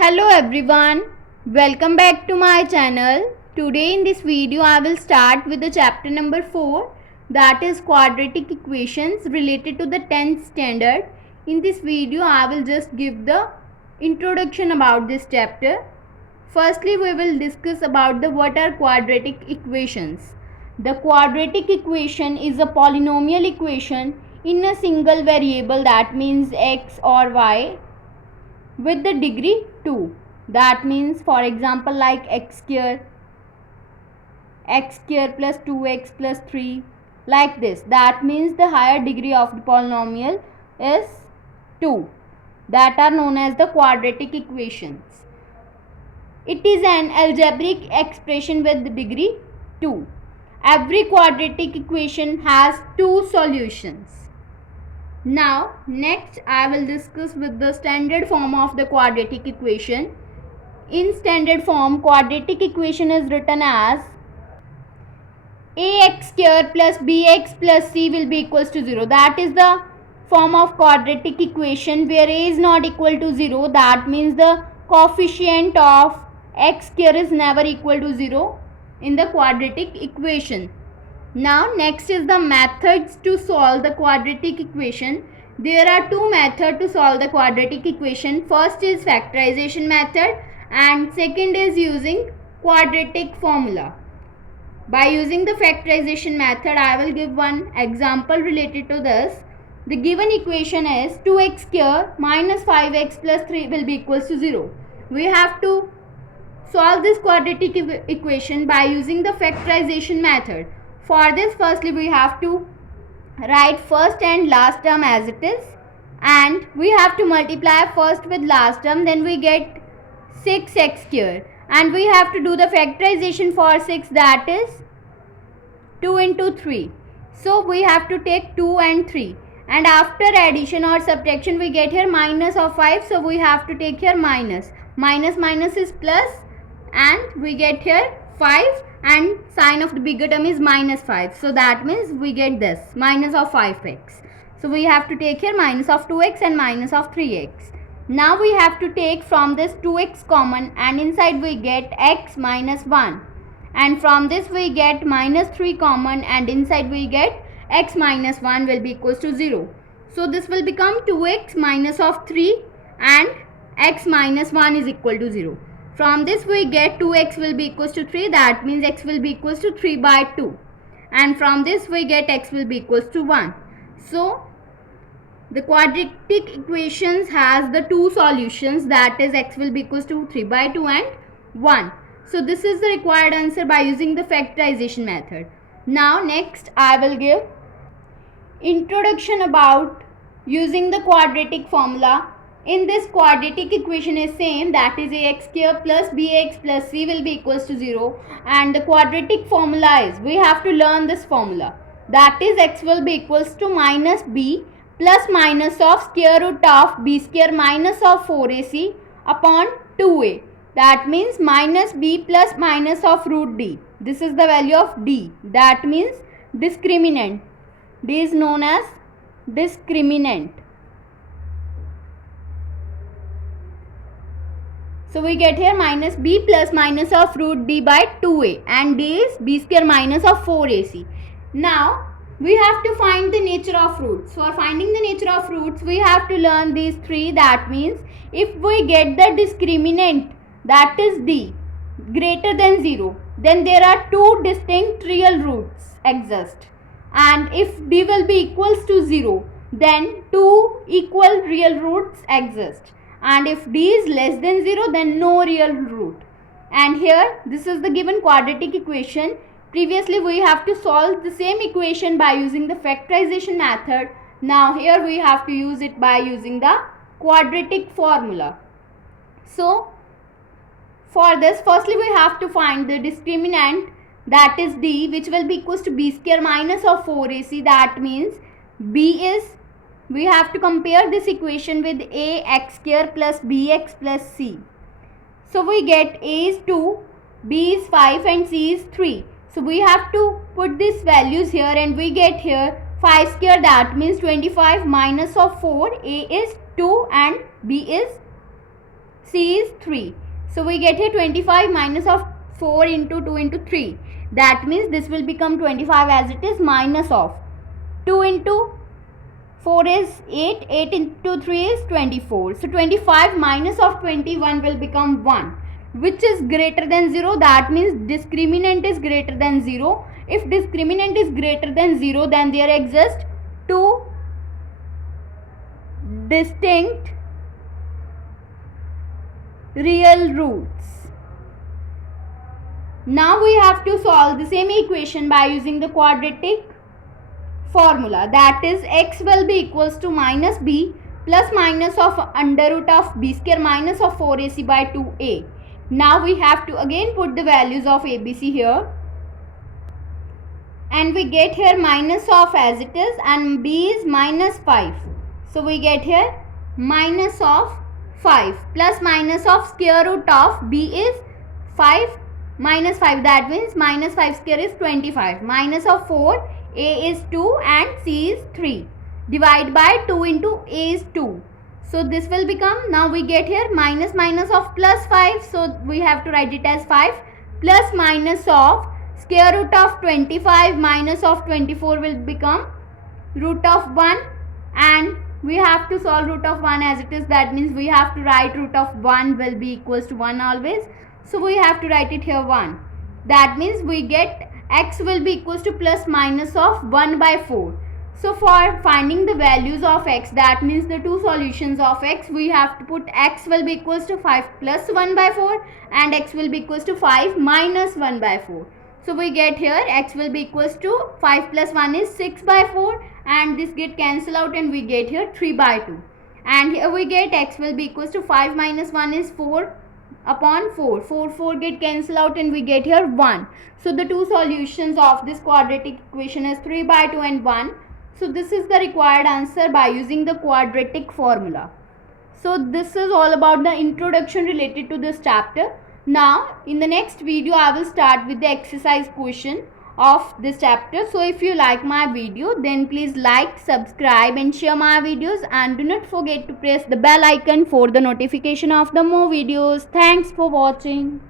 Hello everyone, welcome back to my channel. Today in this video I will start with the chapter number 4, that is quadratic equations related to the 10th standard. In this video I will just give the introduction about this chapter. Firstly we will discuss about what are quadratic equations. The quadratic equation is a polynomial equation in a single variable, that means x or y, with the degree 2. That means, for example, like x square plus 2x plus 3, like this. That means the higher degree of the polynomial is 2. That are known as the quadratic equations. It is an algebraic expression with the degree 2. Every quadratic equation has two solutions. Now next I will discuss with the standard form of the quadratic equation. In standard form, quadratic equation is written as ax square plus bx plus c will be equals to 0. That is the form of quadratic equation where a is not equal to 0. That means the coefficient of x square is never equal to 0 in the quadratic equation. Now next is the methods to solve the quadratic equation. There are two methods to solve the quadratic equation. First is factorization method and second is using quadratic formula. By using the factorization method, I will give one example related to this. The given equation is 2x square minus 5x plus 3 will be equals to 0. We have to solve this quadratic equation by using the factorization method. For this, firstly we have to write first and last term as it is, and we have to multiply first with last term, then we get 6x square, and we have to do the factorization for 6, that is 2 into 3. So we have to take 2 and 3, and after addition or subtraction we get here minus of 5, so we have to take here minus. Minus is plus, and we get here 5, and sign of the bigger term is minus 5. So that means we get this minus of 5x. So we have to take here minus of 2x and minus of 3x. Now we have to take from this 2x common, and inside we get x minus 1. And from this we get minus 3 common, and inside we get x minus 1 will be equals to 0. So this will become 2x minus of 3 and x minus 1 is equal to 0. From this we get 2x will be equals to 3, that means x will be equals to 3 by 2. And from this we get x will be equals to 1. So the quadratic equations has the two solutions, that is x will be equals to 3 by 2 and 1. So this is the required answer by using the factorization method. Now next I will give introduction about using the quadratic formula. In this quadratic equation is same, that is ax square plus bx plus c will be equals to 0, and the quadratic formula is, we have to learn this formula, that is x will be equals to minus b plus minus of square root of b square minus of 4ac upon 2a. That means minus b plus minus of root d. This is the value of d. That means discriminant. D is known as discriminant. So we get here minus b plus minus of root d by 2a, and d is b square minus of 4ac. Now we have to find the nature of roots. For finding the nature of roots we have to learn these three. That means if we get the discriminant, that is d, greater than 0, then there are two distinct real roots exist, and if d will be equals to 0, then two equal real roots exist, and if d is less than 0, then no real root. And here this is the given quadratic equation. Previously we have to solve the same equation by using the factorization method. Now here we have to use it by using the quadratic formula. So for this, firstly we have to find the discriminant, that is d, which will be equals to b square minus of 4ac. That means b is, we have to compare this equation with a x square plus bx plus c. So we get a is 2, b is 5 and c is 3. So we have to put these values here, and we get here 5 square, that means 25 minus of 4, a is 2 and b is C is 3. So we get here 25 minus of 4 into 2 into 3. That means this will become 25 as it is, minus of 2 into 4 is 8, 8 into 3 is 24. So 25 minus of 21 will become 1, which is greater than 0. That means discriminant is greater than 0. If discriminant is greater than 0, then there exist two distinct real roots. Now we have to solve the same equation by using the quadratic formula, that is x will be equals to minus b plus minus of under root of b square minus of 4ac by 2a. Now we have to again put the values of abc here, and we get here minus of as it is, and b is minus 5. So we get here minus of 5 plus minus of square root of b is 5 minus 5, that means minus 5 square is 25, minus of 4, a is 2 and c is 3, divide by 2 into a is 2. So this will become, now we get here minus minus of plus 5, so we have to write it as 5 plus minus of square root of 25 minus of 24 will become root of 1, and we have to solve root of 1 as it is, that means we have to write root of 1 will be equals to 1 always. So we have to write it here 1. That means we get x will be equals to plus minus of 1 by 4. So for finding the values of x, that means the two solutions of x, we have to put x will be equals to 5 plus 1 by 4 and x will be equals to 5 minus 1 by 4. So we get here x will be equals to 5 plus 1 is 6 by 4, and this get cancel out and we get here 3 by 2. And here we get x will be equals to 5 minus 1 is 4 upon 4. 4 get cancel out and we get here 1. So the two solutions of this quadratic equation is 3 by 2 and 1. So this is the required answer by using the quadratic formula. So this is all about the introduction related to this chapter. Now in the next video I will start with the exercise question of this chapter. So if you like my video, then please like, subscribe and share my videos, and do not forget to press the bell icon for the notification of the more videos. Thanks for watching.